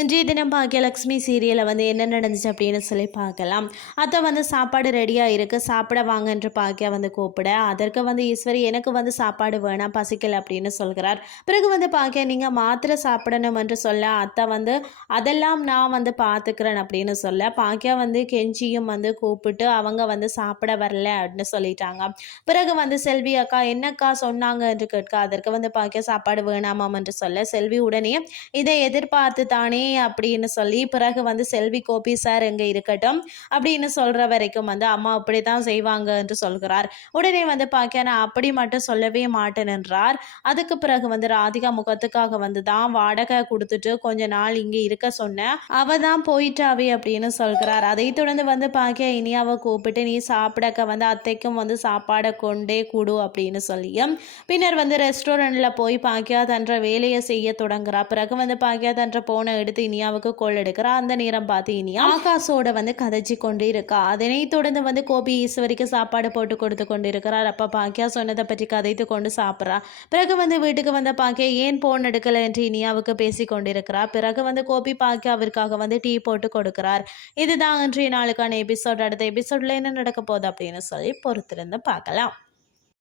இன்றைய தினம் பாக்கியலக்ஷ்மி சீரியலில் வந்து என்ன நடந்துச்சு அப்படின்னு சொல்லி பார்க்கலாம். அத்தை வந்து சாப்பாடு ரெடியாக இருக்குது சாப்பிட வாங்கன்று பாக்கியா வந்து கூப்பிட அதற்கு வந்து ஈஸ்வரி எனக்கு வந்து சாப்பாடு வேணாம் பசிக்கல அப்படின்னு சொல்கிறார். பிறகு வந்து பாக்கியா நீங்கள் மாத்திரை சாப்பிடணும் என்று சொல்ல அத்தை வந்து அதெல்லாம் நான் வந்து பார்த்துக்கிறேன் அப்படின்னு சொல்ல பாக்கியா வந்து கெஞ்சியும் வந்து கூப்பிட்டு அவங்க வந்து சாப்பிட வரல அப்படின்னு சொல்லிட்டாங்க. பிறகு வந்து செல்வி அக்கா என்னக்கா சொன்னாங்க என்று கேட்க அதற்கு வந்து பாக்கியா சாப்பாடு வேணாமாம் என்று சொல்ல செல்வி உடனே இதை எதிர்பார்த்து தானே அப்படின்னு சொல்லி பிறகு வந்து செல்வி கோபி சார் இங்கே இருக்கட்டும் அப்படின்னு சொல்கிற வரைக்கும் வந்து அம்மா அப்படி தான் செய்வாங்க என்று சொல்கிறார். உடனே வந்து பார்க்க நான் அப்படி மட்டும் சொல்லவே மாட்டேன் என்றார். அதுக்கு பிறகு வந்து ராதிகா முகத்துக்காக வந்து தான் வாடகை கொடுத்துட்டு கொஞ்ச நாள் இங்கே இருக்க சொன்னேன் அவ தான் போயிட்டாவே அப்படின்னு சொல்கிறார். அதை தொடர்ந்து வந்து பார்க்க இனியாவை கூப்பிட்டு நீ சாப்பிடக்க வந்து அத்தைக்கும் வந்து சாப்பாடை கொண்டே கூடு அப்படின்னு சொல்லியும் பின்னர் வந்து ரெஸ்டாரண்ட்டில் போய் பாக்கியா தன்ற வேலையை செய்ய தொடங்குறா. பிறகு வந்து பாக்கியா தன்ற போன எடுத்து இனியாவுக்கு கோல் எடுக்கிறா. அந்த நேரம் பார்த்து இனியா ஆகாஷோட வந்து கதைச்சி கொண்டு இருக்கா. அதனை தொடர்ந்து வந்து கோபி ஈஸ்வரிக்கு சாப்பாடு போட்டு கொடுத்து கொண்டு இருக்கிறார் அப்போ பாக்கியா சொன்னதை பற்றி கதைத்து கொண்டு சாப்பிட்றா. பிறகு வந்து வீட்டுக்கு வந்த பாக்கியா ஏன் போன் எடுக்கல என்று இனியாவுக்கு பேசி கொண்டிருக்கிறா பிறகு வந்து கோபி பாக்கியா அவருக்காக வந்து டீ போட்டு கொடுக்கிறார். இதுதான் இன்றைய நாளுக்கான எபிசோட் அடுத்த எபிசோட்ல என்ன நடக்க போகுது அப்படின்னு சொல்லி பொறுத்திருந்து பார்க்கலாம்.